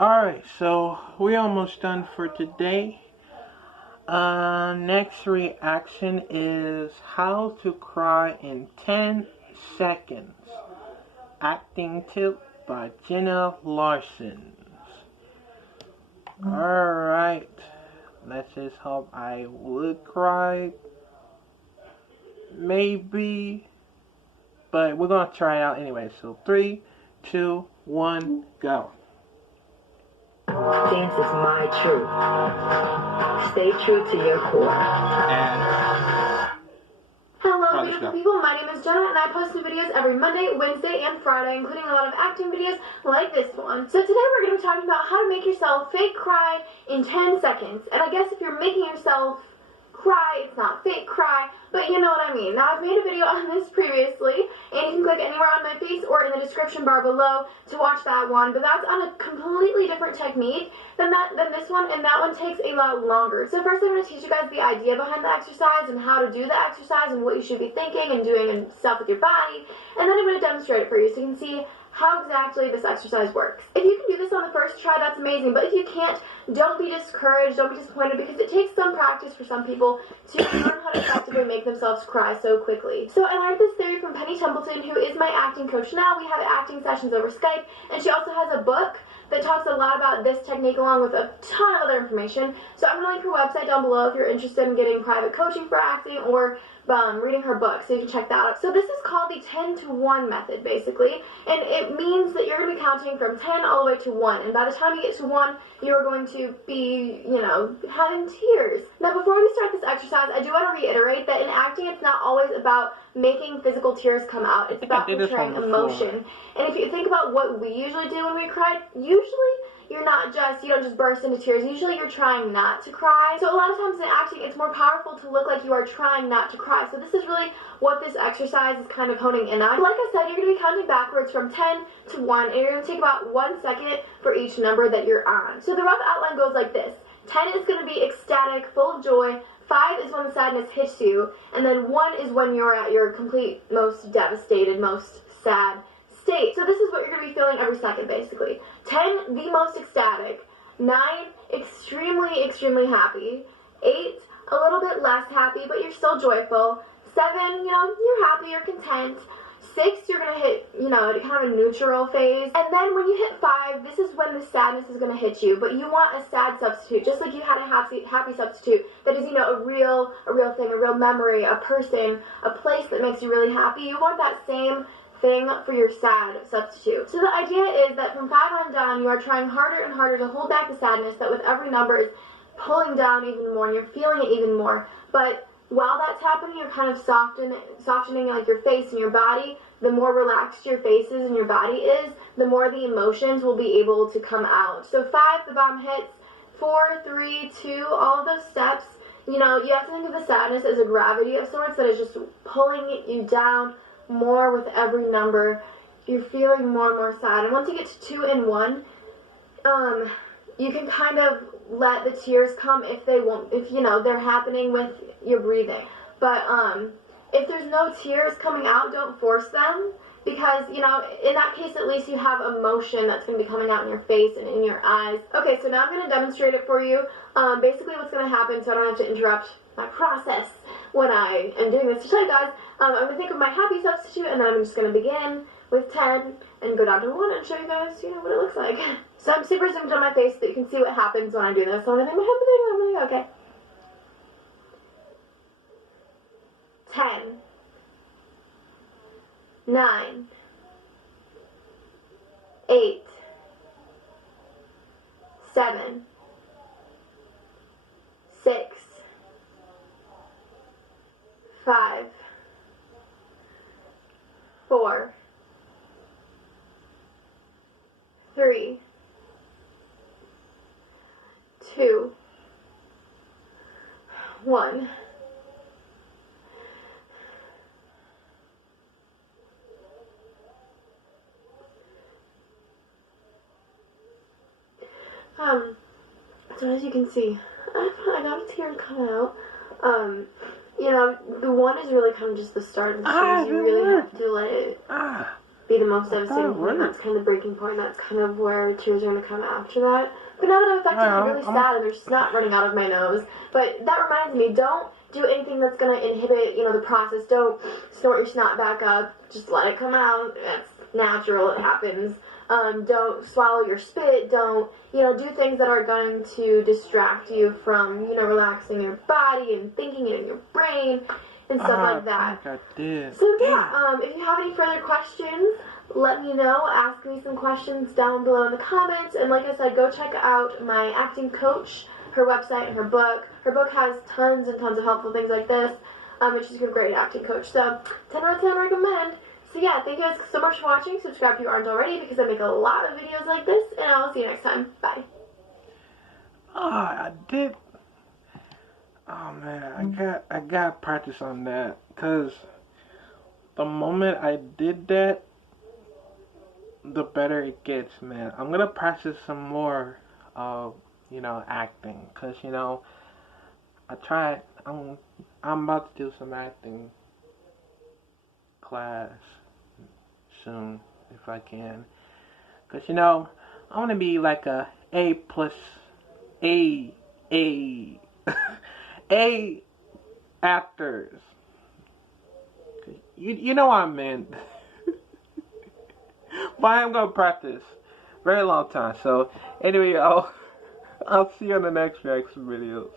Alright, so we're almost done for today. Next reaction is How to Cry in 10 Seconds. Acting tip by JENNA LARSON. Alright, let's just hope I would cry. Maybe. But we're gonna try it out anyway. So 3, 2, 1, go. Dance is my truth. Stay true to your core. Hello beautiful people, my name is Jenna and I post new videos every Monday, Wednesday, and Friday, including a lot of acting videos like this one. So today we're going to be talking about how to make yourself fake cry in 10 seconds. And I guess if you're making yourself cry, it's not fake cry, but you know what I mean. Now I've made a video on this previously, and you can click anywhere on my face or in the description bar below to watch that one, but that's on a completely different technique than this one, and that one takes a lot longer. So first I'm going to teach you guys the idea behind the exercise and how to do the exercise and what you should be thinking and doing and stuff with your body, and then I'm going to demonstrate it for you so you can see how exactly this exercise works. If you can do this on the first try, that's amazing, but if you can't, don't be discouraged, don't be disappointed, because it takes some practice for some people to learn how to effectively make themselves cry so quickly. So I learned this theory from Penny Templeton, who is my acting coach now. We have acting sessions over Skype, and she also has a book that talks a lot about this technique along with a ton of other information. So I'm going to link her website down below if you're interested in getting private coaching for acting or reading her book, so you can check that out. So this is called the 10 to 1 method, basically, and it means that you're going to be counting from 10 all the way to 1, and by the time you get to 1, you're going to be, you know, having tears. Now, before we start this exercise, I do want to reiterate that in acting, it's not always about making physical tears come out. It's about portraying emotion. And if you think about what we usually do when we cry, usually you don't just burst into tears. Usually you're trying not to cry. So a lot of times in acting, it's more powerful to look like you are trying not to cry. So this is really what this exercise is kind of honing in on. Like I said, you're going to be counting backwards from 10 to 1, and you're going to take about 1 second for each number that you're on. So the rough outline goes like this. 10 is going to be ecstatic, full of joy. 5 is when the sadness hits you, and then 1 is when you're at your complete, most devastated, most sad state. So this is what you're going to be feeling every second, basically. 10, the most ecstatic. 9, extremely, extremely happy. 8, a little bit less happy, but you're still joyful. 7, you're happy, you're content. 6, you're going to hit, kind of a neutral phase. And then when you hit 5, this is when the sadness is going to hit you. But you want a sad substitute, just like you had a happy substitute. That is, a real thing, a real memory, a person, a place that makes you really happy. You want that same thing for your sad substitute. So the idea is that from 5 on down, you are trying harder and harder to hold back the sadness, that with every number is pulling down even more, and you're feeling it even more. But while that's happening, you're kind of softening like your face and your body. The more relaxed your faces and your body is, the more the emotions will be able to come out. So 5, the bomb hits. 4, 3, 2, all of those steps, you have to think of the sadness as a gravity of sorts that is just pulling you down more with every number. You're feeling more and more sad. And once you get to 2 and 1, you can kind of let the tears come if they're happening with your breathing. But if there's no tears coming out, don't force them, because in that case at least you have emotion that's going to be coming out in your face and in your eyes. Okay, so now I'm going to demonstrate it for you. Basically what's going to happen, so I don't have to interrupt my process when I am doing this to show you guys, I'm going to think of my happy substitute, and then I'm just going to begin with 10 and go down to 1 and show you guys, what it looks like. So I'm super zoomed on my face so that you can see what happens when I do this. So I'm going to think my happy thing, okay. 10, 9, 8, 7, 6, 5, 4, 3, 2, 1. So as you can see, I got a tear come out. The 1 is really kind of just the start of the series. You really have to let it be the most devastating point. That's kind of the breaking point. That's kind of where tears are going to come after that. But now that I'm affected, I'm really sad, and there's snot running out of my nose. But that reminds me, don't do anything that's going to inhibit, the process. Don't snort your snot back up. Just let it come out. That's natural. It happens. Don't swallow your spit. Don't, do things that are going to distract you from, relaxing your body and thinking it in your brain and stuff like that. I did. So yeah, if you have any further questions, let me know. Ask me some questions down below in the comments. And like I said, go check out my acting coach, her website, and her book. Her book has tons and tons of helpful things like this. And she's a great acting coach. So 10 out of 10 recommend. So yeah, thank you guys so much for watching. Subscribe if you aren't already, because I make a lot of videos like this. And I'll see you next time. Bye. I did. Oh man, I got practice on that, cause the moment I did that, the better it gets, man. I'm gonna practice some more of, acting, cause I'm about to do some acting class soon if I can, cause I want to be like a A plus A actors. You know what I meant. But I'm gonna practice very long time. So anyway, I'll see you on the next reaction videos.